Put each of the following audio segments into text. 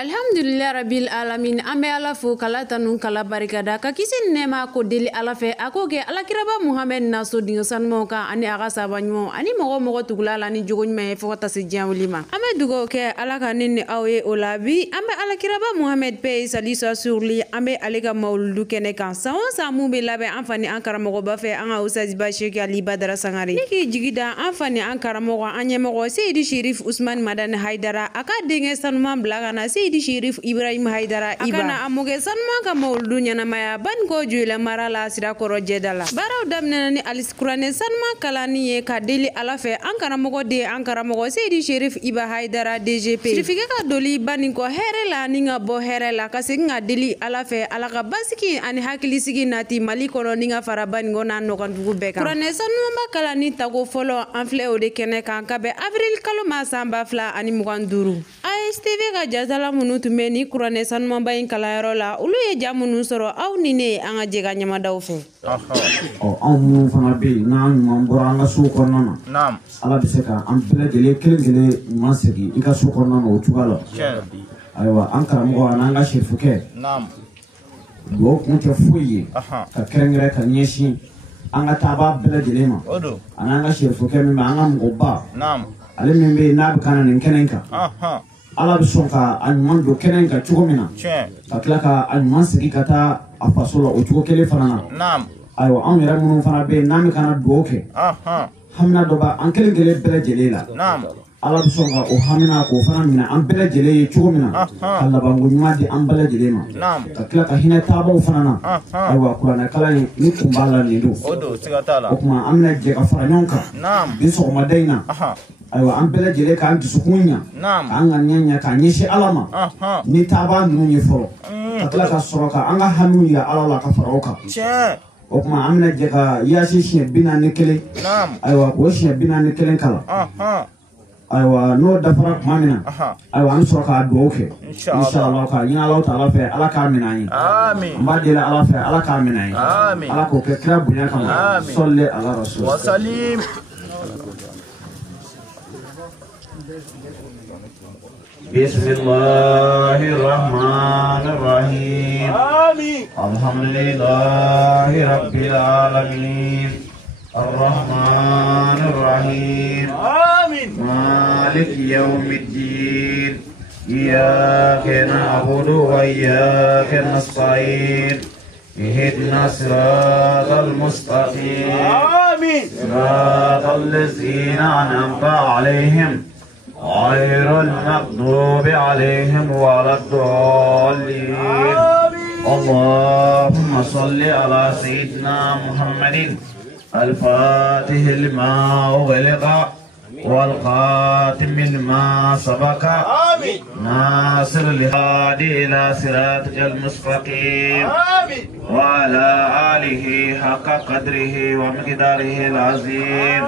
Alhamdulillah rabbil alamin ambe ala fo kala tanu kala barikada ka kisi nema ko deli ala fe akoge ala kiraba Muhammad naso dingo sanmo ka ani aga sabanyo ani mogo tugula la ni jogo nyme fo ta se janwlima ame dugo ke ala ka nini awe olabi ambe ala kiraba Muhammad pe salisa surli ambe alega mauludu kene kan sawo samu be labe amfani ankara mogo ba fe anga usazi ba sheki ali badara sangari niki jigida amfani ankara mogo anye mogo Seydi Shirif Usman Madan Haidara aka dinge sanuma blaga na Seydi Shirif Ibrahim Haidara akana amuge sanma ka mauludu nyana maya ban ko juila marala sira koro jedala baraw damne ni alis kurane sanma kalani ye ka deli ala fe ankara mogo de ankara mogo Seydi Shirif Iba Haidara DGP sirifike ka doli bani ko here la ni nga bo here la ka singa deli ala fe ala ka basiki ani hakili sigi nati mali kono ni nga farabani ngona no kan dugu beka kurane sanma kalani tago folo anfle o de kene kan ka be avril kalo masamba fla ani muganduru ASTV ka jazala munu tumeni kurane sanma bayin kala yaro la ulu ye jamunu soro aw ni ne anga jega nyama daw fe amu fana be na nyuma mbora anga su konnana naam ala biseka am bele gele kelengele masegi ika su konnana o tugalo aywa ankara mo ananga shifuke naam do kunte fuyi ka kerengere ka nyeshi anga taba bele gele ma odo ananga shifuke mi anga mgoba naam ale membe na bikana nenkenenka ala bisonka anyman do kenenka chugomina kaklaka anyman sigi kata afasola o chugo kele fanana naam aywa an yara munu fana be nami kana doke hamna doba an kelen gele bele jelela naam ala bisonka o hamina ko fana mina an bele jele chugomina kala bangu nyadi an bele jelema naam kaklaka hina taba fanana aywa kurana kala ni kumbala ni do odo sigatala okuma amna je ka fara nyonka naam biso madaina aywa an bele jele ka an dusukunya an nganya ka nyishi alama ni taba nunye foro kaklaka soroka an ga hanu ya alala ka faroka okuma amna je ka yashi shi bina nekele aywa ko shi bina nekele kala aywa no dafara mamina aywa an soroka doke inshallah ka ina Allah taala fe ala ka minani amin mbadela ala fe ala ka minani amin ala ko ke kra bunya kama salli ala rasul wa salim بسم الله الرحمن الرحيم آمين الحمد لله رب العالمين الرحمن الرحيم آمين مالك يوم الدين إياك نعبد وإياك نستعين اهدنا الصراط المستقيم آمين صراط الذين أنعمت عليهم غير المغضوب عليهم ولا الضالين اللهم صل على سيدنا محمد الفاتح لما أغلق والخاتم لما سبق ناصر الهادي إلى صراطك المستقيم وعلى آله حق قدره ومقداره العظيم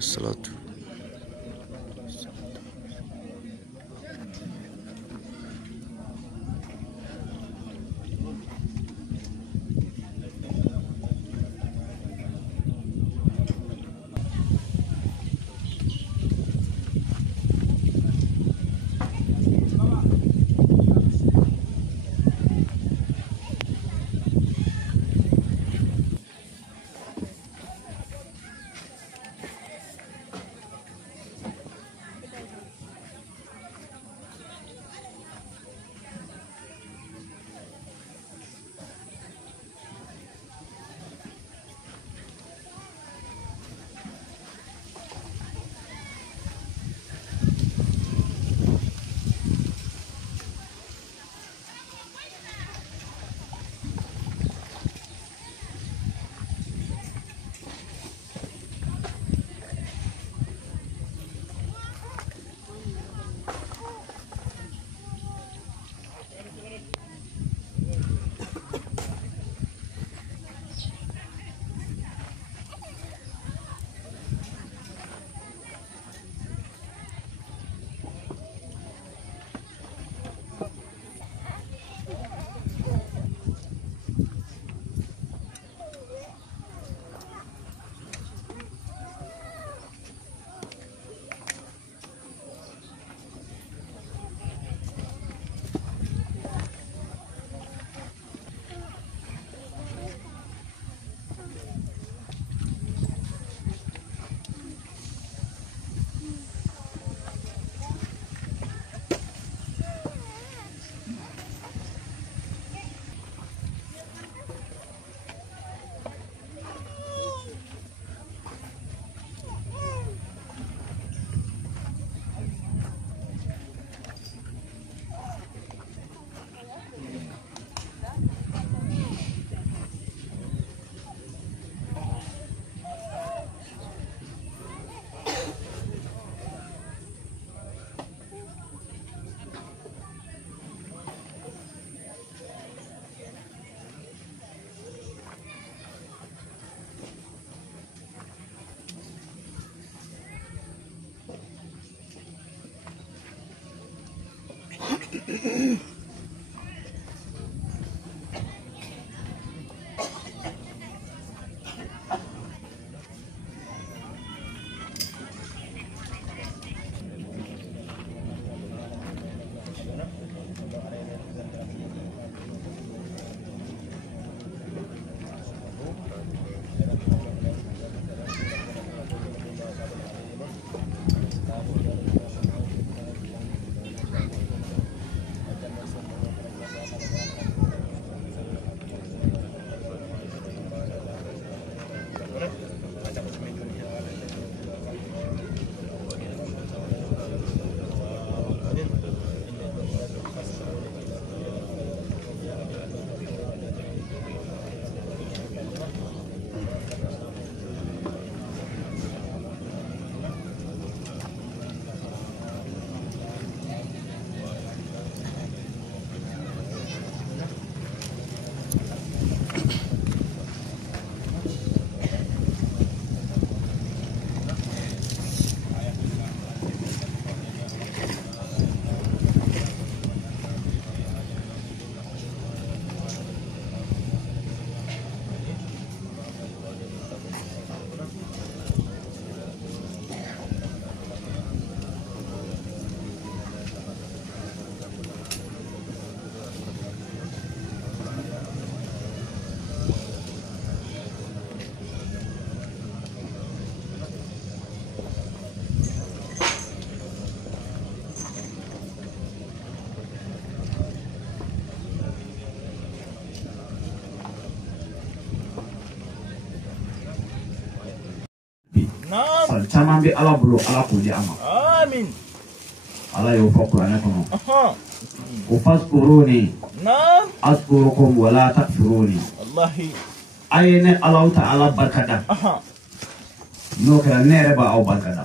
الصلاة. bi san caman bi ala bolo ala k'o di a ma amin ala y'o fɔ kuranɛ kɔnɔ ko faskuruni askurukum wala takfuruni wallahi a ye ne alaw ta ala barika da n'o kɛra ne yɛrɛ b'aw barika da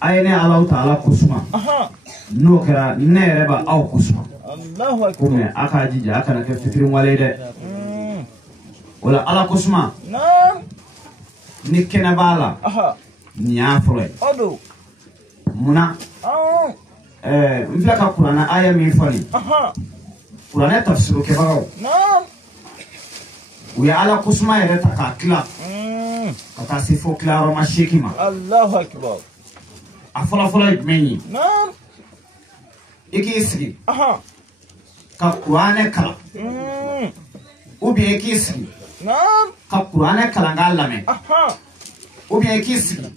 a ye ne alaw ta ala kosuma n'o kɛra ne yɛrɛ b'aw kosuma ko mɛ a k'a jija a kana kɛ fitiri wale dɛ wala ala kosuma ni kɛnɛ b'a la nin y'a fɔlɔ ye munna n filɛ ka kuranɛ aya min fɔ nin kuranɛ tafsiru kɛbagaw u ye ala kosuma yɛrɛ ta k'a tila ka taa se fo tilayɔrɔma 8 ma a fɔlɔfɔlɔ ye jumɛn ye i k'i sigi ka kuranɛ kalan ou bien i k'i sigi ka kuranɛ kalan k'a lamɛn ou bien i k'i sigi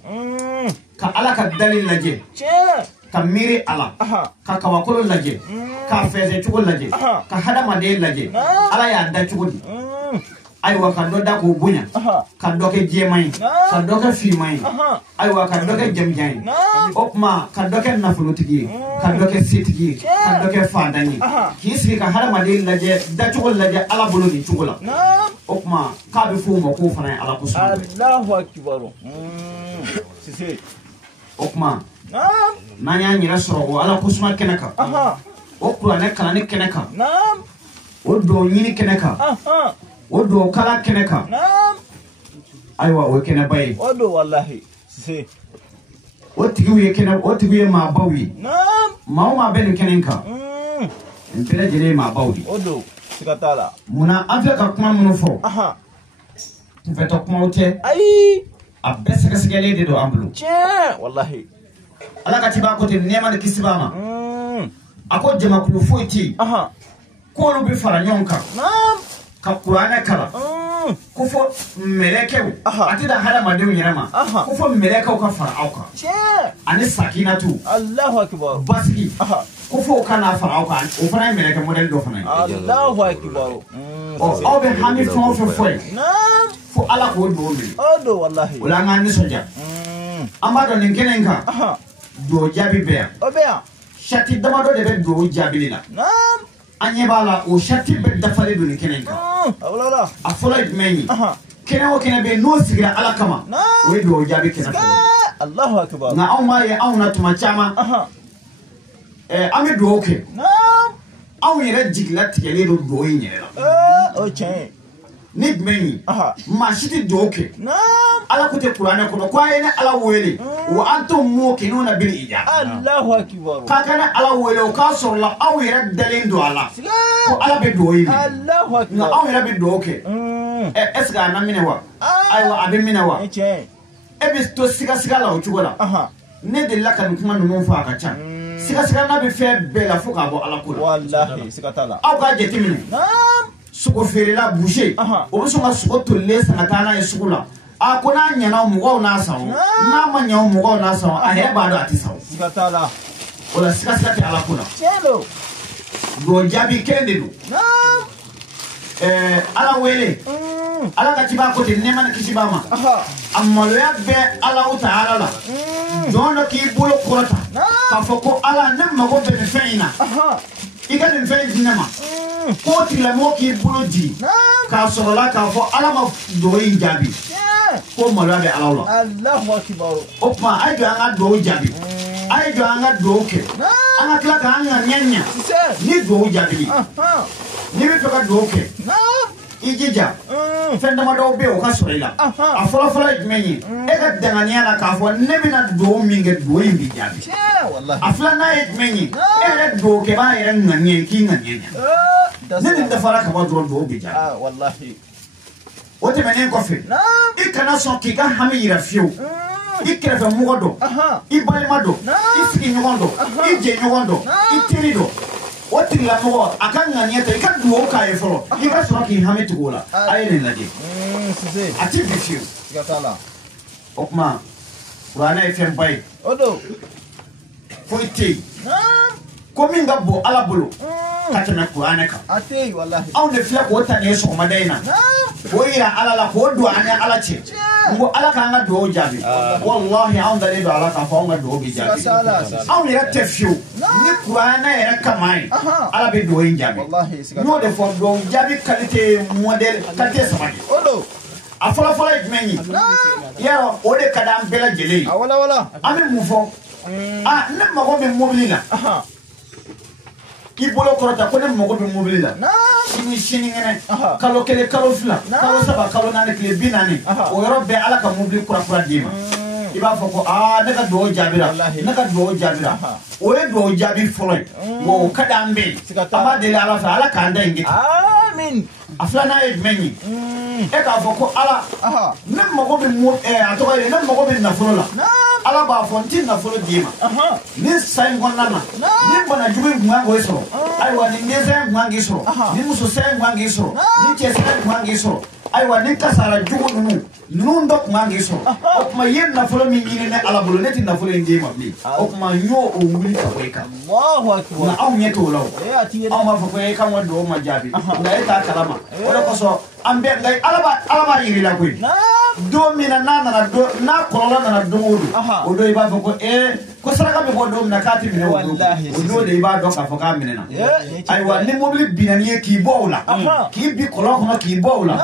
ka ala ka dali lajɛ ka miiri ala ka kabakolo lajɛ ka fɛsɛ cogo lajɛ ka hadamaden lajɛ ala y'a da cogo di ayiwa ka dɔ da k'o bonya ka dɔ kɛ jɛman ye ka dɔ kɛ finman ye ayiwa ka dɔ kɛ jɛmijan ye o tuma ka dɔ kɛ nafolotigi ye ka dɔ kɛ setigi ye ka dɔ kɛ fantan ye k'i sigi ka hadamaden lajɛ dacogo lajɛ ala bolo nin cogo la o tuma k'a bɛ f'o ma k'o fana ye ala kosɔn o tuma n'an y'an yɛrɛ sɔrɔ o ala kosuma kɛnɛ kan o kuranɛ kalanni kɛnɛ kan o duwawu ɲini kɛnɛ kan o duwawu kala kɛnɛ kan ayiwa o ye kɛnɛba ye o tigiw ye maabaw ye maa o maa bɛ nin kɛnɛ kan nin bɛɛ lajɛlen ye maabaw de munna an filɛ ka kuma minnu fɔ kunfɛtɔ kumaw tɛ a bɛɛ sɛgɛsɛgɛlen de don an bolo ala ka tibaa ko ten nɛɛma ni kisi b'a ma a ko jamakulu foyi tɛ yen k'olu bɛ fara ɲɔgɔn kan ka kuranɛ kalan ko fɔ mɛlɛkɛw a tɛ da hadamadenw yɛrɛ ma ko fɔ mɛlɛkɛw ka fara aw kan ani sakinatu basigi ko fɔ o kana fara aw kan o fana ye mɛlɛkɛ mɔdɛli dɔ fana ye aw bɛ hami fɛn o fɛn fɔ ye fo ala k'o duwawu minɛ o la an k'an nisɔndiya an b'a dɔn nin kɛnɛ in kan duwawu jaabi bɛ yan sati damadɔ de bɛ duwawu jaabili la an ɲɛ b'a la o sati bɛɛ dafalen don nin kɛnɛ in kan a fɔlɔ ye jumɛn ye kɛnɛ o kɛnɛ bɛ yen n'o sigira ala kama o ye duwawu jaabi kɛnɛ fɔlɔ nka anw b'a ye anw na tuma caman an bɛ duwawu kɛ anw yɛrɛ jigilatigɛlen don duwawu in yɛrɛ la ni jumɛn ye maa si tɛ duwawu kɛ ala ko tɛ kuranɛ kɔnɔ ko a ye ne ala wele wa an t'o m'o kɛ n'o na biri ija k'a ka ne ala wele o k'a sɔrɔ la aw yɛrɛ dalen don a la ko ala bɛ duwawu in minɛ nka aw yɛrɛ bɛ duwawu kɛ est ce que a na minɛ wa ayiwa a bɛ minɛ wa e bɛ to sigasiga la o cogo la ne delila ka nin kuma ninnu fɔ a ka ca sigasiga n'a bɛ fɛn bɛɛ la fo k'a bɔ ala ko la aw k'a jateminɛ sogo feerela boucher o bɛ sɔn ka sogo tolilen san ka taa n'a ye sugu la a ko n'a ɲɛna mɔgɔw n'a san o n'a ma ɲɛ mɔgɔw n'a san a yɛrɛ b'a dɔn a tɛ san o la sigasiga tɛ ala ko la duwawu jaabi kelen de don ala wele ala ka ci b'a ko ten nɛɛma ni kisi b'a ma a maloya bɛ alaw ta ala la jɔn dɔ k'i bolo kɔrɔta k'a fɔ ko ala ne mago bɛ nin fɛn in na i ka nin fɛn di ne ma k'o tigilamɔgɔ k'i bolo jigi k'a sɔrɔ la k'a fɔ ala ma duwawu in jaabi ko maloya bɛ alaw la o tuma a ye jɔ an ka duwawu jaabi a ye jɔ an ka duwawu kɛ an ka tila k'an ŋaniya ɲa ni duwawu jaabili n'i bɛ fɛ ka duwawu kɛ i jija fɛn damadɔw bɛ yen o ka sɔrɔ i la a fɔlɔfɔlɔ ye jumɛn ye e ka danganiya la k'a fɔ ne bɛna duwawu min kɛ duwawu in bɛ jaabi a filanan ye jumɛn ye e yɛrɛ duwawu kɛ b'a yɛrɛ ŋaniya k'i ŋaniya ɲa ne nin dafara ka bɔ dɔrɔn duwawu bɛ jaabi o tɛmɛnen kɔfɛ i kana sɔn k'i ka hami yira fiyewu i kɛrɛfɛ mɔgɔ dɔ i balima dɔ i sigiɲɔgɔn dɔ i jɛɲɔgɔn dɔ i teri dɔ o tigilamɔgɔ a ka ŋaniya ta i ka duwawu k'a ye fɔlɔ i ka sɔrɔ k'i hami tugu o la a ye nin lajɛ a tɛ bi fiyewu o tuma kuranɛ ye fɛnba ye foyi tɛ yen ko min ka bon ala bolo ka tɛmɛ kuranɛ kan anw de filɛ k'o ta nin ye sɔgɔmada in na k'o yira ala la k'o don an ni ala cɛ ngo ala ka nga do jabi wallahi an dare do ala ka fa nga do bi jabi an yera tefio ni qur'ana yera kamai ala be do jabi no de for do jabi qualité model qualité sabaki odo afala fala idmeni yaro ode kadam bela jeli wala ami mufo ne mago be mobile la ki bolo korota ko ne mago be mobile la ni shini ngene kalo kele kalo fila kalo saba kalo nane kile binani o yoro be ala ka mobile kura kura dima iba foko ne ka do jabira o e do jabi folo wo kadambe ama de ala fa ala ka nda ngiti amin afla na idmeni e ka foko ala ne mago be mo atoka ne mago be na folo la ala ba fontin na folo dima ni sai ngonna ni bana jubi ngwango eso ai wa ni neze ngwangi so ni muso sai ngwangi so ni che sai ngwangi so ai wa ni kasara jugo nunu ndok ngwangi so o kuma yen na folo mi ngine ne ala bolo neti na folo ndima bi o kuma nyo o wuli ka weka Allahu akbar na au nyeto law au ma fo ko kan wa do ma jabi ngai ta kalama o ko so ambe ngai alaba yiri la ko do mina na do na kolola na do wudu o do iba fo ko ko saraka be bo do na kati mine wallahi o do de iba do ka fo ka mine na ai wa ni mobile binani ki bowla ki bi kolo ko ki bowla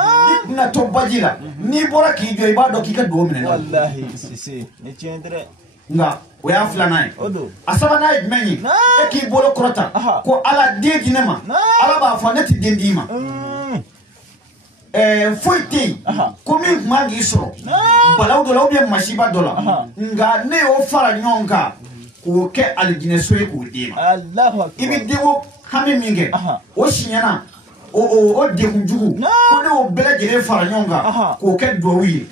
na to bajila ni bora ki jo iba do ki ka do mine wallahi sisi ni cendre nga o ya fulana asaba na idmeni ki bolo krota ko ala de dinema ala ba fo neti dendima foiti komi mangi so balaw do law be mashiba dola nga ne o fara nyonka ko ke aljine soye ko dima Allahu akbar ibi dewo hami minge o shinyana o de kunjugu ko ne o bela jere fara nyonka ko ke dowi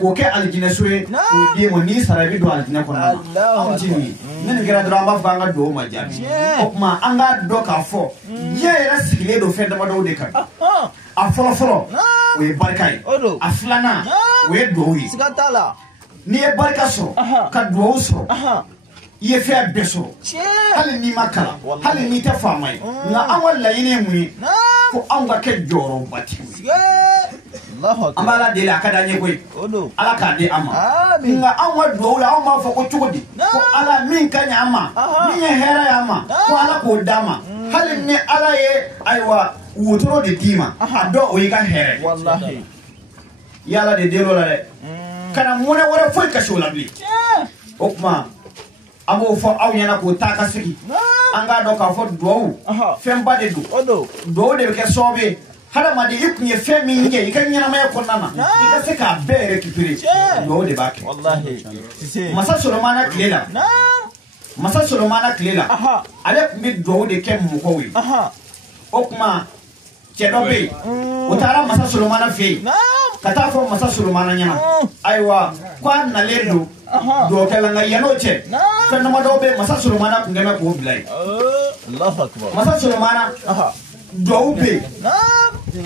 ko ke aljine soye ko dima ni sarabi do aljine ko na amjini ne ngira do amba fanga do ma jabi o ma anga do ka fo ye era sigile do fe dama do de kan a folo we barkai a flana we dowi sigatala ni e barka so ka do so ye fe beso hali ni makala hali ni ta famai na awalla yine muni ko anga ke joro bati Allahu akbar amala de la kada nye koy ala ka de ama nga anwa do la o ma fo ko chugodi ko ala min kanya ama min hera ya ama ko ala ko dama hali ni ala ye aiwa wotoro de dima ado o yiga here wallahi yala de delo la kana mona wara foi ka shola bi okma amo fo awnyana ko taka siki anga do ka fo do femba de do de ke sobe hada ma de yuknye femi nge ikanyana maya konana ikase ka be récupérer do de bakke wallahi masa solomana klela masa solomana klela ale kumbi do de kem mo ko wi okma chedobe utara masa solomana fe kata fo masa solomana nyana aiwa kwa na lendo do kala nga yanoche fenno madobe masa solomana kungema ko bilai Allahu akbar masa solomana do be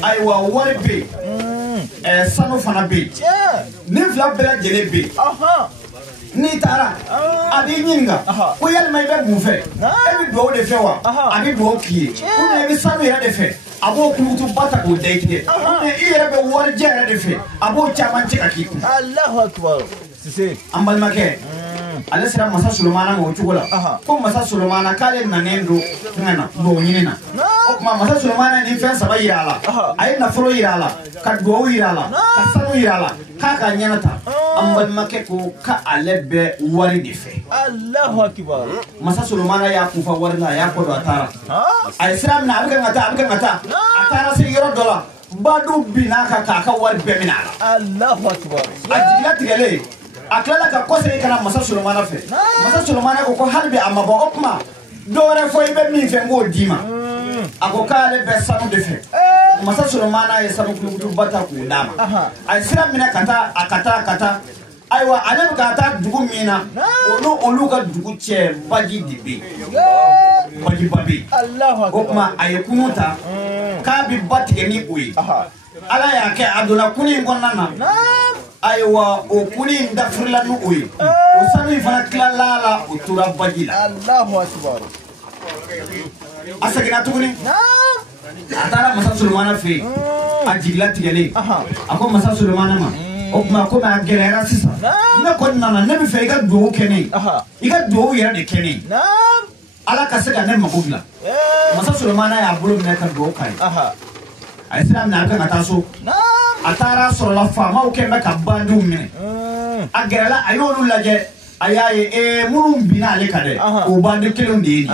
aiwa warbe sanu fana be ni vla bela jele be ni tara abi nyinga ko yal may be mu fe e bi do de fe wa abi do ki ko ne bi sanu ya de fe abo kutu bata ko deite ne ire be war jere de fe abo chaman ci aki Allahu akbar sise ambal make ala sira masa sulumana mo chugola ko masa sulumana kale na nendo ngana do nyina o kuma masa sulumana ni fe saba yirala ay na foro yirala ka do yirala ka sanu yirala ka nyana ta ambal make ko ka alebe wari de fe Allahu akbar masa sulumana ya kufa warna ya ko do atara ay sira na abga ngata atara se yoro dola badu binaka ka wari be minala Allahu akbar ajila tigele akala ka kose kana masa solomana fe masa solomana ko halbe amabo okma dore fo ibe mi fe ngo dima akokale be sanu de fe masa solomana ya sanu kulutu bata ku dama ay sira mina akata aywa anem kata dugu mina olu ka dugu che baji dibi baji babi Allahu akbar okma ayekunuta ka bi batike ni uyi ala ya ke aduna kuni ngonna aywa o kuni ndafrila nu uyi o sanu fana klala o tura bajila Allahu akbar asagina tuguni atara masa sulmana fe ajigla tigele ako masa sulmana ma kuma ko ma gelera sisa na ko nana ne bi fe ga do kene iga do yera de kene ala ka sega ne magubla masa Sulaiman ya bulu ne ka do kai Islam na ka ta so atara so la fama o ke me ka bandu mine agerala ayolu laje ayaye murun bina le kade o bandu kelon de ni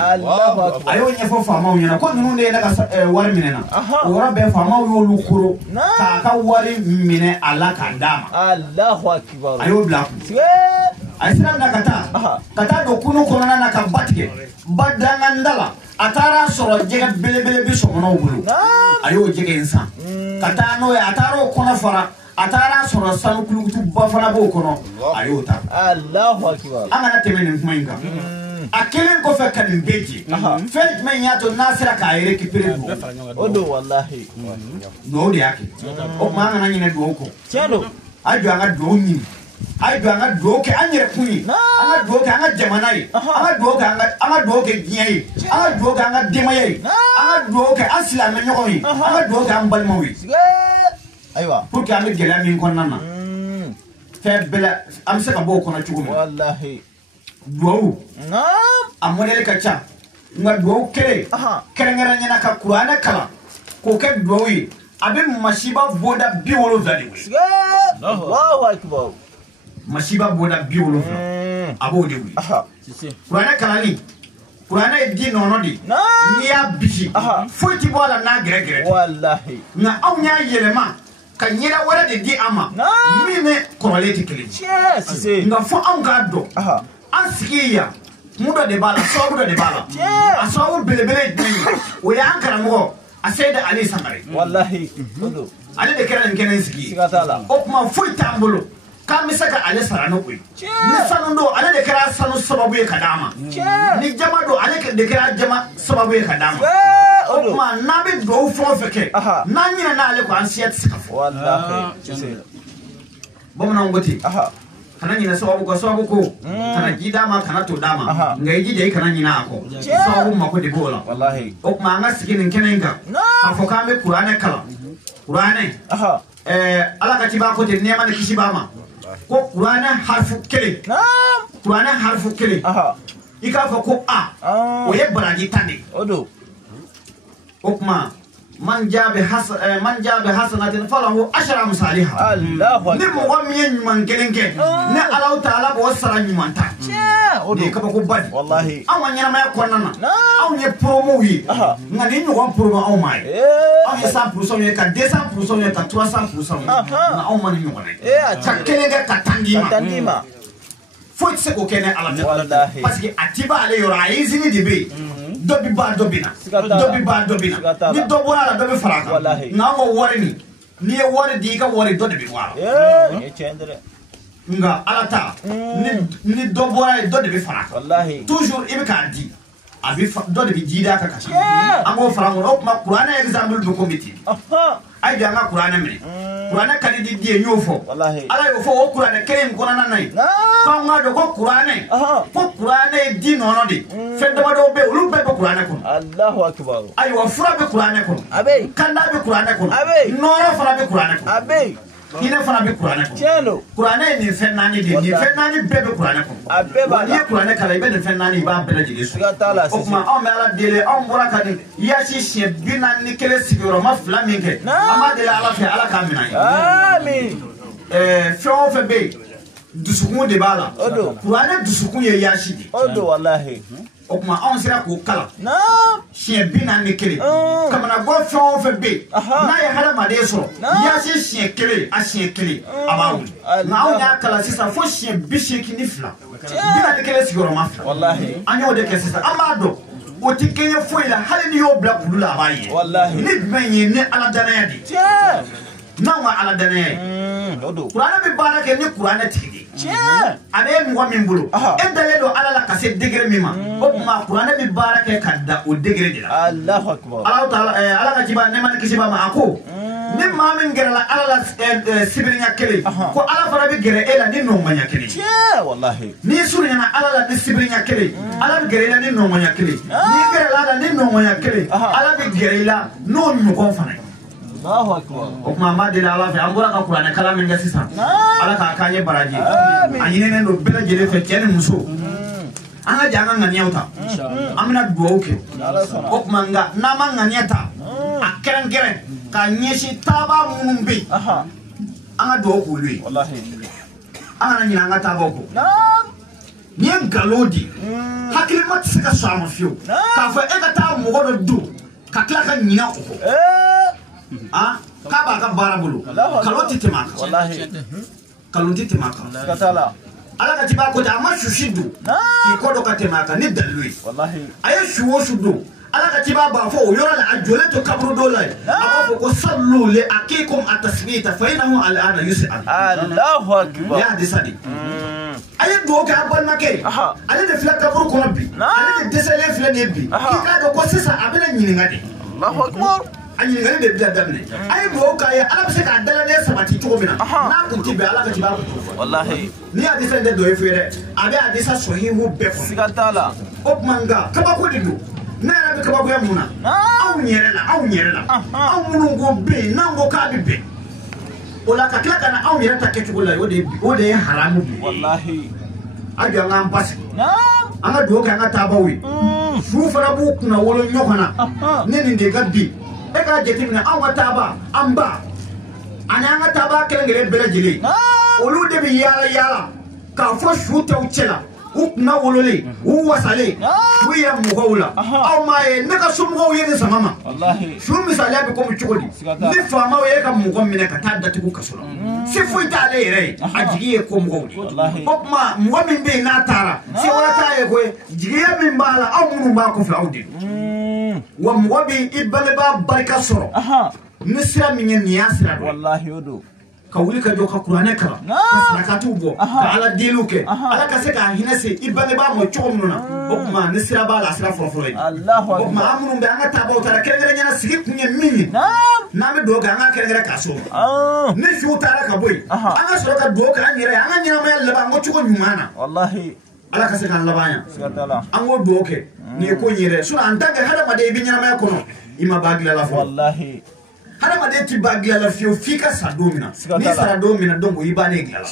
ayo nya fo fama o nya ko nunu de na ka war mine na o rabbe fama o yolu kuro ka wari mine ala ka dama Allahu akbar ayo bla Islam na kata do kuno korona na ka batke badanga ndala atara soro jega bele bi somono bulu ayo jega insan kata no ya ataro kono fara atara soro sanu kulugutu bafana bo kono ayo ta Allahu akbar amana temene kumainga akelen ko fe kan beji fet men yato nasira ka ere kipire odo wallahi no de yake o manga na nyine do ko chado ajo anga do nyi ay do anga do ke anyere kuni anga do ke anga jamanai anga do ke anga do ke giai anga do ke anga demayai anga do ke asila men yoyi anga do ke ambal mawi aywa pour que amit gela min kon nana fe bela am se ka bo kono chugum wallahi do am model ka cha nga do kere kere ngara nyana ka qur'ana kala ko ke do yi abin mashiba boda biwolo zali Allahu akbar mashiba boda biwolo abo de wi qur'ana kala ni qur'ana di nono di ni ya bishi futi bola na gere wallahi na aw nya yelema kan yira wala de di ama mine koroleti kele nga fo an ga do asikiya mudo de bala so mudo de bala aso belebele ni o ya ankara mo aseda ali samare wallahi ali de kera nkene siki sigatala okuma fuita ambolo kami saka ale sarano kwe ni sanundo ale de kera sanu sababu ye kadama ni jama do ale de kera jama sababu ye kadama okuma nabi do fo feke nanyina na ale ko ansiyat sikafo wallahi bomna ngoti kana nyina sababu ko kana jidama kana to dama ngai jide kana nyina ako sababu mako de bola wallahi okuma anga sikinin kenenga kafo kame qur'ane kala qur'ane ala ka tiba ko de nema ne kisibama ko qur'ane harfu kele qur'ane harfu kele ika fa ko o ye baragi tande odo okuma man jabe hasanatin falahu ashra musaliha Allahu ni mo wam yen man kelenke ne Allah taala bo sara nyuman ta odo ka ko bad wallahi awanya ma ko nana aw ne promo wi ngani ñu ko promo aw mai aw ye 100% ye ka 200% ye ka 300% na aw man ñu ko ne ta kelenke ka tandima faut se ko kene ala wallahi parce que atiba ale yora izini dibe dobi ba dobina ni dobona la dobi faraka na mo wori ni e wori di ka wori do debi waro e cendre nga alata ni dobona do debi faraka wallahi toujours ibe ka di abi do debi jida ka kacha amo farango op ma qur'ana example do committee ay bi anga qur'ana mene qur'ana kadi di die nyofo wallahi ala yo fo o qur'ana kelen ko nana nay ko nga do ko qur'ana di nono di fedda ma do be ulu be qur'ana ko Allahu akbar ay wa fura be qur'ana ko abe kanda be qur'ana ko abe nora fura be qur'ana ko abe ina fana be qur'ana ko chelo qur'ana ni fennani di ni fennani be qur'ana ko abe ba ni qur'ana kala be ni fennani ba be la jige su sigatala o kuma on me ala dele on bora kadi ya shi she binan ni kele sigoro ma flaminge ama de ala fe ala kamina amin fɛn fɛn bɛ yen dusukun de b'a la kuranɛ dusukun ye yaasi de odo wallahi o tuma anw sera k'o kalan siɲɛ 41 kamana bɔ fɛn o fɛn bɛ yen n'a ye hadamaden sɔrɔ yaasi siɲɛ 1 a siɲɛ 1 a b'a wuli nka anw y'a kalan sisan fo siɲɛ 82 41 sigiyɔrɔma 2 an y'o de kɛ sisan an b'a dɔn o tɛ kɛɲɛ foyi la hali ni y'o bila kulu la a b'a ye ni jumɛn ye ni ala danaya de n'anw ka ala danaya ye kuranɛ bɛ baara kɛ ni kuranɛ tigi de a bɛ mɔgɔ min bolo e dalen don ala la ka se degré min ma o tuma kuranɛ bɛ baara kɛ ka da o degré de la ala ka jiba ne ma ni kisi ba ma a ko ni maa min gɛrɛla ala la sibiriɲɛ kelen ko ala fana bɛ gɛrɛ e la ni nɔgɔnya kelen n'i surunyana ala la ni sibiriɲɛ kelen ala bɛ gɛrɛ i la ni nɔgɔnya kelen n'i gɛrɛla a la ni nɔgɔnya kelen ala bɛ gɛrɛ i la n'o ɲɔgɔn fana ye Allahu akbar. O kuma ma de ala fe ambura ka Qur'an kala min gasisa ala ka kanye baraji anyine ne no bela jele fe ken muso anga janga nganyauta amna duoke o kuma nga na manganyata akeren ka nyeshi taba munumbi anga duoku lui Wallahi. anga nyina anga taba ko nyen galodi hakili mat sika sama fio ka fa e ka ta mo go do ka kla ka nyina ko ka ba ka barabulu kaloti temaka Wallahi. kaloti temaka Katala. ala ka tiba ko ta ma shushidu ki ko do ka temaka ni dalui Wallahi. aye shuwo shudu ala ka tiba ba fo yora la ajole to kabru dolai aba ko sallu li aqikum at-tasbita fa innahu al-ana yus'al Allahu akbar. ya disadi aye do ka abal make ale de fla kabru ko rabbi ale de desale fla nebi ki ka do ko sisa abena nyini ngade Allahu akbar. anyi ngale de bla damne aye do ka ya ala se ka dala ne sabati to mina na ku tibe ala ka tiba ko Wallahi. ni adisa de do efere abe adisa sohihu be ko Katala. op manga kaba ko didu na ra be kaba ko ya muna aw nyere la aw munu go be na go ka be ola ka kila kana aw nyere ta ke tugola o de haramu bi Wallahi. ajo ngam pasi anga do ka anga tabawi fu fara bu kuna wolo nyokana neni de gaddi e ka jeti mina aw taba amba anga taba kelengere bela jili olu de bi yala ka fo shu taw chela ukna wolole u wasale wiya mugawla aw maye ne ka sumgo yene samama Wallahi. shu misali abi ko mu chukodi ni fama ye ka mugo mine ka ta datu ku kasula si fu ita le re ajiye ko mugawli Wallahi. opma mugo min be na tara si wala ta ye ko jiye min bala aw munu ba ko fi awdi wa mugo bi ibale ba barka soro nisra min ni yasra Wallahi odo. ka wuli ka jo ka Qur'ane kala ka sarakatu bo ka ala diluke ala ka se ka hinase ibane ba mo chomnuna okuma nisira ba la sira foforo Allahu akbar. okuma amunu be anga tabo tara kengere nyana sigi kunye minni na me do ga anga kengere ka so ne fi utara ka boy anga so ka do ka nyire anga nyina me leba ngo chuko nyumana Wallahi. ala ka se kan labanya Katala. ango do ke ni ko nyire so anta ga hada made bi nyina me kono ima bagla la fo Wallahi. hada made ti bagla la fika sa domina ni sara domina dongo ibane gla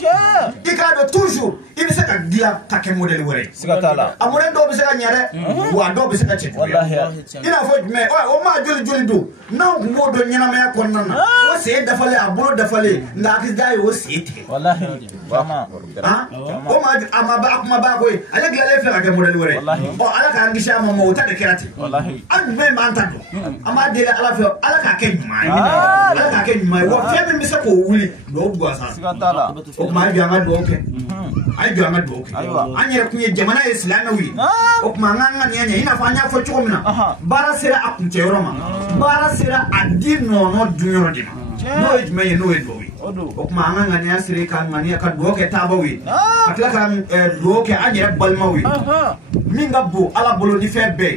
ikado toujours ibi se ka gila ka ke model wore Katala. amore do bi se ka nyare wa do bi se ka chetu Wallahi. ina fo me o ma joli do na ngo do nyana me ko nana o se dafale aburo dafale nga ki dai o se te Wallahi. Mama. o ma ama ba ko ale gla le fe ka ke model wore o ala ka ngisha ma mo ta de kerati Wallahi. an me man ta do ama de ala fe ala ka ke nyuma ala ka ke nyuma wo fe me se ko wuli do gwa sa Katala. o ma bi anga do ke ay do anga do ke anya kunye jamana islamawi o kuma nganga nyanya ina fanya fo chukomina bara sera akunche yoroma bara sera adino no dunyoro dima no it me no it bowi o kuma nganga nyanya sere kan ngania ka do ke tabawi akla kan do ke anya balmawi minga bu ala bolo ni fe be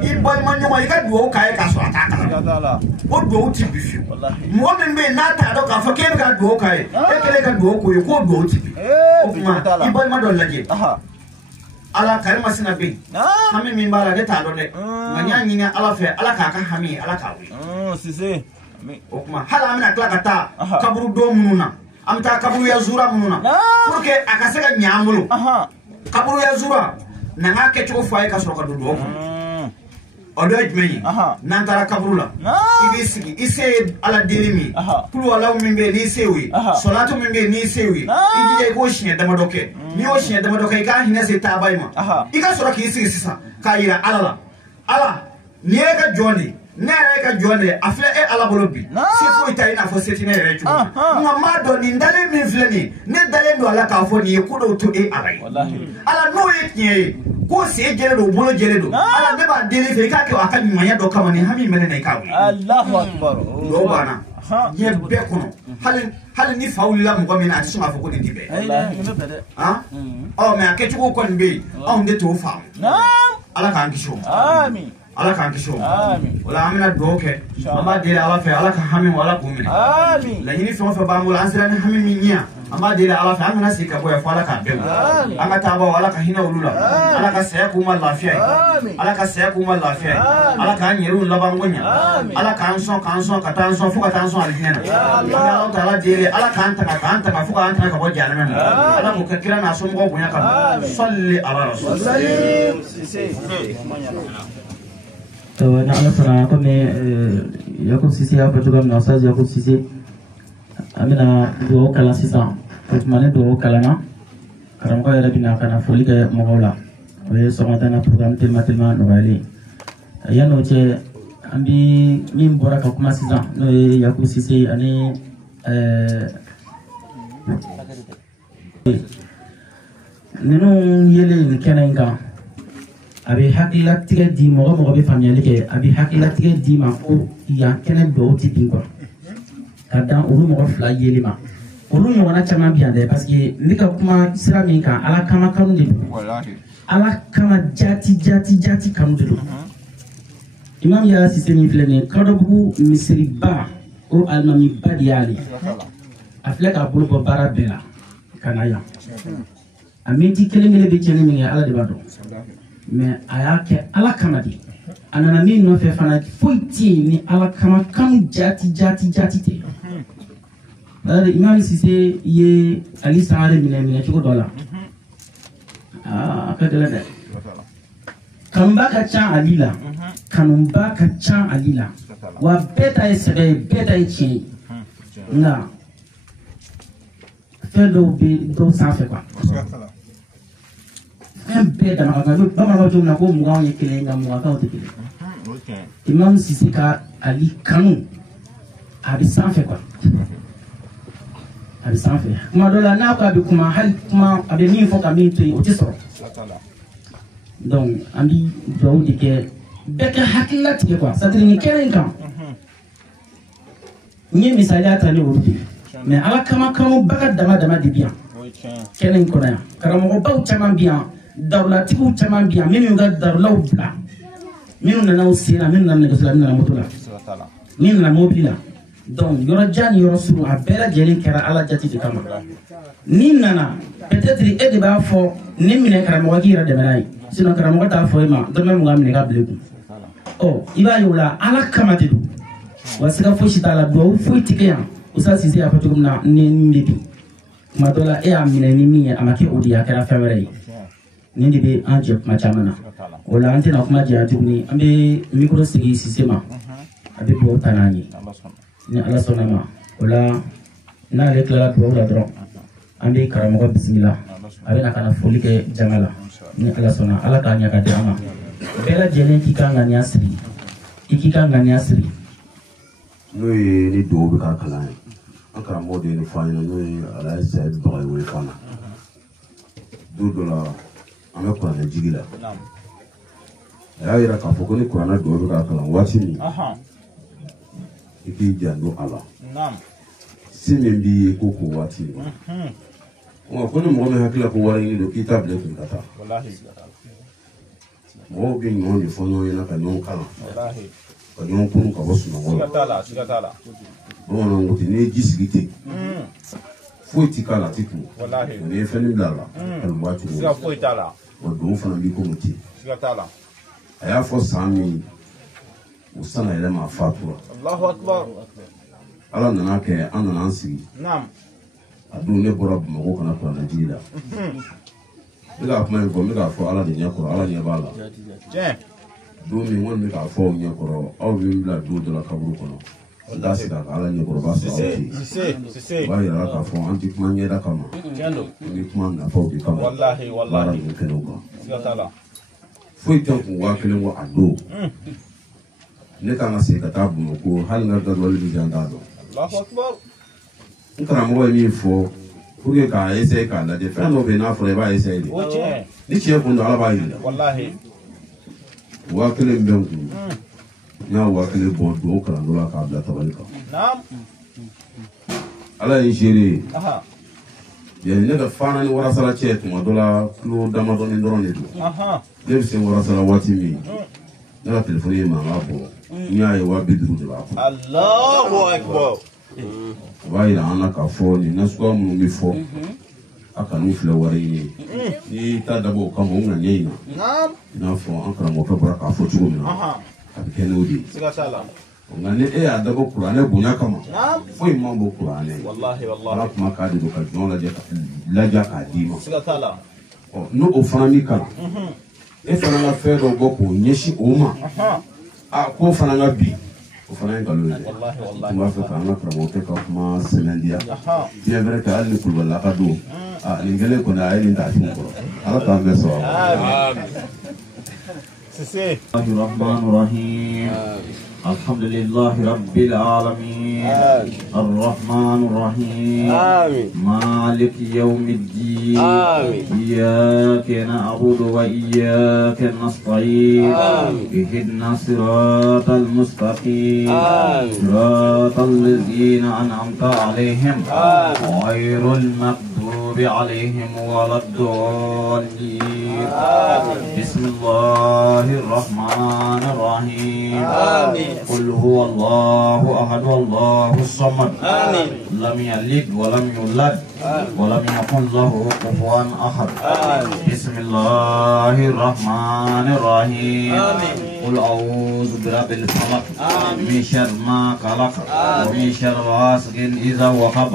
i balma nyoma iga do ka e ka so ataka Katala. o do ti bifi Wallahi. mo min be na ta do ka fa ke ga do ka e kele ka do ko ko do ti bi o kuma i balma do laje ala karima sina be hami min bala de ta do de nganya nyina ala fe ala ka ka hami ala ka wi Sise. o kuma hala amina kla ka ta kaburu do mununa amta kaburu ya zura mununa porque akase ga nyamulu kaburu ya zura na nga ke choko fa e ka so ka do do odo jmeni nantara kabrula ibisigi ise ala dirimi pulu ala mimbe ni sewi salatu mimbe ni sewi ijije ko shinya dama doke ni o shinya dama doke ka hina se tabayma ika sura ki isi sisa ka ira ala ni ka joni nere ka jone afle e ala bolobi sifo ita ina fo seti nere chu ngama do ni ndale mi fleni ne dale do ala ka fo ni ko do to e alai ala no e tie ko se jere do bolo jere do ala ne ba dele fe ka ke aka ni manya do kama ni hami mene ne ka wi Allahu akbar. do bana ye be kono hali ni fawula mo mi na ati so ma fo ko ni dibe ha o me akechu ko kon be on de to fa ala ka ngisho Amin. ala kan kisho wala amina doke amma dele ala fe ala ka hamin wala kumini la yini fe fa bamul ansira ni hamin minya amma dele ala fe amina sika boya fa ala ka bem anga taba wala ka hina ulula ala ka saya kuma lafiya ala ka saya kuma lafiya ala ka nyeru labangonya ala ka anso ka tanso fuka tanso alijina ala taala dele ala ka anta ka fuka anta ka boja na memo ala ko kira na so mo bonya ka salli ala rasul na ala sana ko me Yakub Cissé apa juga na Ustaz Yakub Cissé amina do kala sisan ko mane do kala na karam ko yara bina kana foli ke mogola we somata na program telma no wali yano che ambi min bora ka kuma sisan no Yakub Cissé ani ninu yele ni kenenga abi hakila tigɛ di mɔgɔ bɛ faamuyali kɛ a bɛ hakila tigɛ di ma ko yan kɛnɛ dɔw tɛ bin quoi ka dan olu mɔgɔ fila yeli ma olu ɲɔgɔnna caman bɛ yan dɛ parce que n bɛ ka kuma sira min kan ala kama kanu de don ala kama jati kanu de don imam Yaya Cissé min filɛ nin ye Kadɔbugu misiriba o alimamiba de y'ale a filɛ k'a bolo bɔ baara bɛɛ la ka na yan a miniti kelen bɛ tiɲɛni min kɛ ala de b'a dɔn. mais a y'a kɛ ala kama de a nana min nɔfɛ fana foyi tɛ yen ni ala kama kanu jati tɛ Imam Cissé ye Ali Sangare minɛ cogo dɔ la a ka gɛlɛn dɛ kanuba ka ca Ali la kanuba ka ca Ali la wa bɛɛ ta ye sɛbɛ ye bɛɛ ta ye tiɲɛ ye nka fɛn dɔw bɛ dɔw sanfɛ quoi fɛn bɛɛ dama ka kan bamananw cogo min na ko muganw ye kelen nka mugankaw tɛ kelen Imam Cissé ka Ali kanu a bɛ sanfɛ quoi a bɛ sanfɛ kuma dɔ la n'a ko a bɛ kuma hali kuma a bɛ min fɔ ka min to yen o tɛ sɔrɔ donc an bɛ dugawu de kɛ bɛɛ ka hakilila tigɛ quoi c'est à dire nin kɛnɛ in kan n ye misaliya ta ni olu de ye mais ala kama kanu baga dama de bi yan kɛnɛ in kɔnɔ yan karamɔgɔbaw caman bi yan darulatigiw caman bi yan minnu ka darulaw bila minnu nana u sen na minnu nana nɛgɛso la minnu nana moto la minnu nana mobili la donc yɔrɔ jan ni yɔrɔ surun a bɛɛ lajɛlen kɛra ala jati de kama ni nana peut-être e de b'a fɔ ni minɛ karamɔgɔ k'i yɛrɛ dɛmɛ n'a ye sinon karamɔgɔ t'a fɔ e ma dɔrɔmɛ mugan minɛ ka bila i kun ɔ i b'a ye o la ala kama de don wa siga fosi t'a la duwawu foyi tɛ kɛ yan Ustaz Cissé y'a fɔ cogo min na ni nin de don kuma dɔ la e y'a minɛ ni min ye a ma kɛ o de ye a kɛra fɛn wɛrɛ ye nin de bɛ an jɛ kuma caman na o la an tɛna kuma jɛya tuguni an bɛ micro sigi Cissé ma a bɛ duwawu ta n'an ye ni ala sɔnna ma o la n'ale tilala duwawu la dɔrɔn an bɛ karamɔgɔ bisimila a bɛna ka na foli kɛ jama la ni ala sɔnna ala k'a ɲɛ ka di an ma bɛɛ lajɛlen k'i ka ŋaniya siri i k'i ka ŋaniya siri n'o ye ni duwawu bɛ ka kalan ye an karamɔgɔ de ye nin fɔ an ɲɛna n'o ye Alaji Sayidu Bagayogo Fana don dɔ la an bɛ kuranɛ jigi la a y'a yira k'a fɔ ko ni kuranɛ duwawu bɛ ka kalan waati min i k'i janto a la se min b'i ye ko k'o waati min ko ni mɔgɔ min hakili la ko wari ɲini don k'i t'a bila i kun ka taa mɔgɔw bɛ ɲɔgɔn de fɔ ɲɔgɔn ɲɛna ka ɲɔgɔn kalan ka ɲɔgɔn kunu ka bɔ sunɔgɔ la bamananw ko ten n'i ye ji sigi ten foyi tɛ k'a la a tɛ kun n'i ye fɛn bila a la kanuba cogo wa don fana b'i komi ten a y'a fɔ san min o san yɛrɛ ma fatura ala nana kɛ an nana an sigi a don ne bɔra Bamakɔ kana kuranɛ jigi la n bɛ ka kuma in fɔ n bɛ k'a fɔ ala de ɲɛ kɔrɔ ala ɲɛ b'a la don min kɔni bɛ k'a fɔ aw ɲɛ kɔrɔ aw bɛ n bila don dɔ la kaburu kɔnɔ n t'a sigi a ka ala ɲɛ kɔrɔ b'a sɔrɔ aw tɛ yen o b'a yira k'a fɔ an tɛ kuma ɲɛda kama an bɛ kuma nafaw de kama baara ninnu kɛnɛw kan foyi tɛ n kun 1000 ko a don ne kan ka segin ka taa Bamakɔ hali n ka gabriel bɛ jan t'a dɔn n karamɔgɔ ye min fɔ pour que k'a essayer k'a lajɛ fɛn dɔ bɛ yen n'a fɔra i b'a essayer de ni tiɲɛ kun don ala b'a yira 1000 bɛ n kun n y'a 1000 bɔ duwawu kalanso la k'a bila tabali kan ala ye n seere ye yanni ne ka Fana ni Warasala cɛ tuma dɔ la kilo damadɔni dɔrɔn de don ne bɛ se Warasala waati min لا تلفوني ما غابو نياي وابدرو دباكو الله أكبر وايد أنا كافوني ناس قاموا ميفو أكانوا فلوريني ni tadabo kama unga nyeina نعم nafo ankara moto baraka afo chumina abikenudi سكتلا ngane adabo Qur'ane bunya kama نعم foi mambo Qur'ane والله ala kuma kadi do ka jona la ja ka dima سكتلا no o fana mi kala e fana la fe do boko nyeshi o ma ko fana la bi o fana ngalo le والله tuma fe fana ka mo te ka kuma semendia bien vrai que ali kul wala ka do lingele ko na ali nda tin ko ala ta be so سيسي الرحمن الرحيم الحمد لله رب العالمين الرحمن الرحيم مالك يوم الدين إياك نعبد وإياك نستعين اهدنا الصراط المستقيم صراط الذين أنعمت عليهم غير المغضوب عليهم ولا الضالين بسم الله الرحمن الرحيم قل هو الله أحد الله الصمد لم يلد ولم يولد ولم يكن له كفوا أحد بسم الله الرحمن الرحيم قل أعوذ برب الفلق من شر ما خلق ومن شر غاسق إذا وقب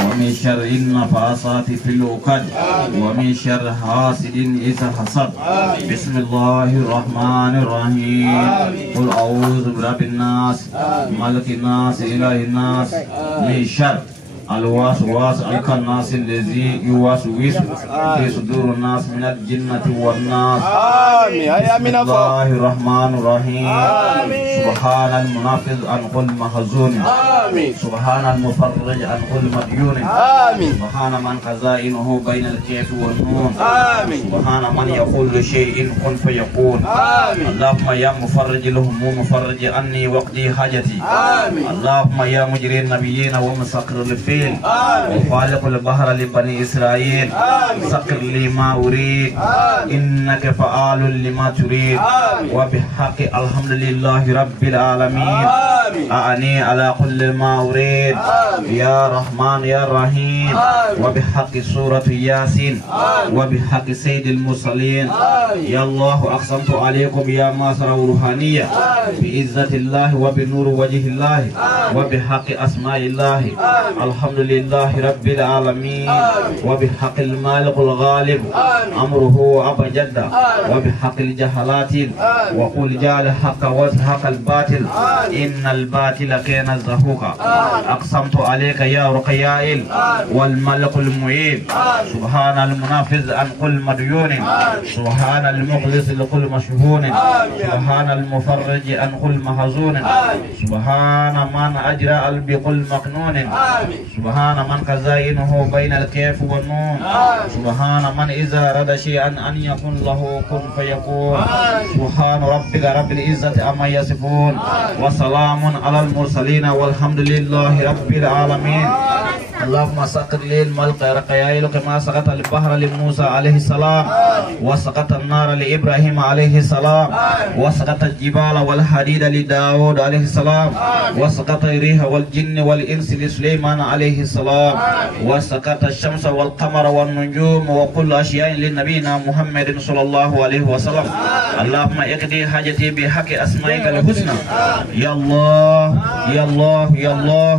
ومن شر النفاثات في العقد ومن شر حاسد إذا حسد بسم الله الرحمن الرحيم قل أعوذ برب الناس ملك الناس إله الناس من شر الوسواس الخناس الذي يوسوس في صدور الناس من الجنة والناس بسم الله الرحمن الرحيم سبحان المنافذ عن كل محزون سبحان المفرج عن كل مديون سبحان من خزائنه بين الكيف والنون سبحان من يقول شيء كن فيكون اللهم يا مفرج الهموم فرج عني وقضي حاجتي اللهم يا مجري النبيين ومسخر الفيل وخالق البحر لبني إسرائيل سخر لي ما أريد إنك فعال لما تريد وبحق الحمد لله رب العالمين أعني على كل ما أريد يا رحمن يا رحيم وبحق سورة ياسين وبحق سيد المرسلين يا الله أقسمت عليكم يا ماسر روحانية بعزة الله وبنور وجه الله وبحق أسماء الله الحمد لله رب العالمين وبحق المالك الغالب أمره أبجد وبحق الجهلات وقل جعل الحق وزهق الباطل إن الباطل كان زهوقا أقسمت عليك يا رقيائل والملك المعين سبحان المنافذ عن كل مديون سبحان المخلص لكل مشهون سبحان المفرج عن كل محزون سبحان من أجرى بكل مقنون سبحان من خزائنه بين الكيف والنون سبحان من إذا رد شيئا أن يكون له كن فيكون سبحان ربك رب العزة عما يصفون وسلام على المرسلين والحمد لله رب العالمين اللهم سقط لي الملك رقيائل كما سقط البحر لموسى عليه السلام وسقط النار لإبراهيم عليه السلام وسقط الجبال والحديد لداود عليه السلام وسقط الريح والجن والإنس لسليمان عليه السلام وسقط الشمس والقمر والنجوم وكل أشياء لنبينا محمد صلى الله عليه وسلم اللهم اقضي حاجتي بحق أسمائك الحسنى يا الله يا الله يا الله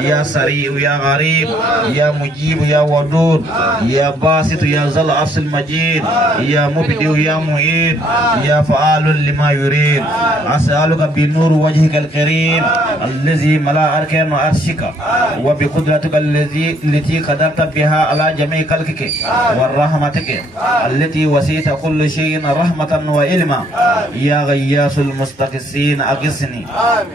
يا سريع يا غريب يا مجيب يا ودود يا باسط يا ذا العرش المجيد يا مبدئ يا معيد يا فعال لما يريد أسألك بنور وجهك الكريم الذي ملا أركان عرشك وبقدرتك التي قدرت بها على جميع خلقك ورحمتك التي وسيت كل شيء رحمة وعلما يا غياث المستقسين أغثني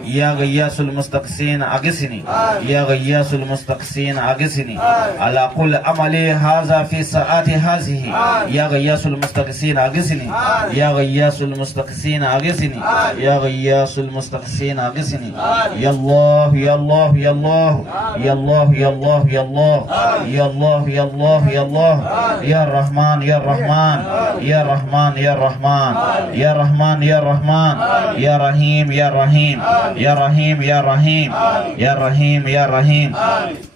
يا غياث المستقسين أغثني يا غياث المستقسين المستقسين أغثني على كل عملي هذا في ساعات هذه يا غياث المستقسين أغثني يا غياث المستقسين أغثني يا غياث المستقسين أغثني يا الله يا الله يا الله يا الله يا الله يا الله يا الله يا الله يا الله يا الرحمن يا الرحمن يا الرحمن يا الرحمن يا الرحمن يا الرحمن يا رحيم يا رحيم يا رحيم يا رحيم يا رحيم يا رحيم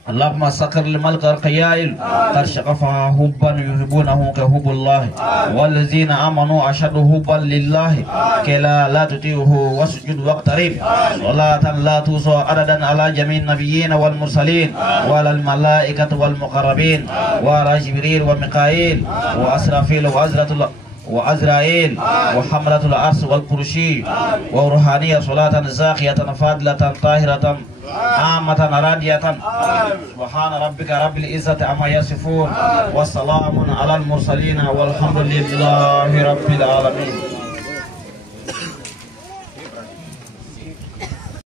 اللهم سكر الملك القيائل قد شغفها حبا يحبونه كحب الله والذين امنوا اشد حبا لله كلا لا تطيعه واسجد واقترب صلاة لا توصى عددا على جميع النبيين والمرسلين وعلى الملائكة والمقربين وعلى جبريل وميكائيل واسرافيل وعزرائيل وحملة العرش والكرسي وروحانية صلاة زاكية فاضلة طاهرة عامة رادية سبحان ربك رب العزة عما يصفون وسلام على المرسلين والحمد لله رب العالمين.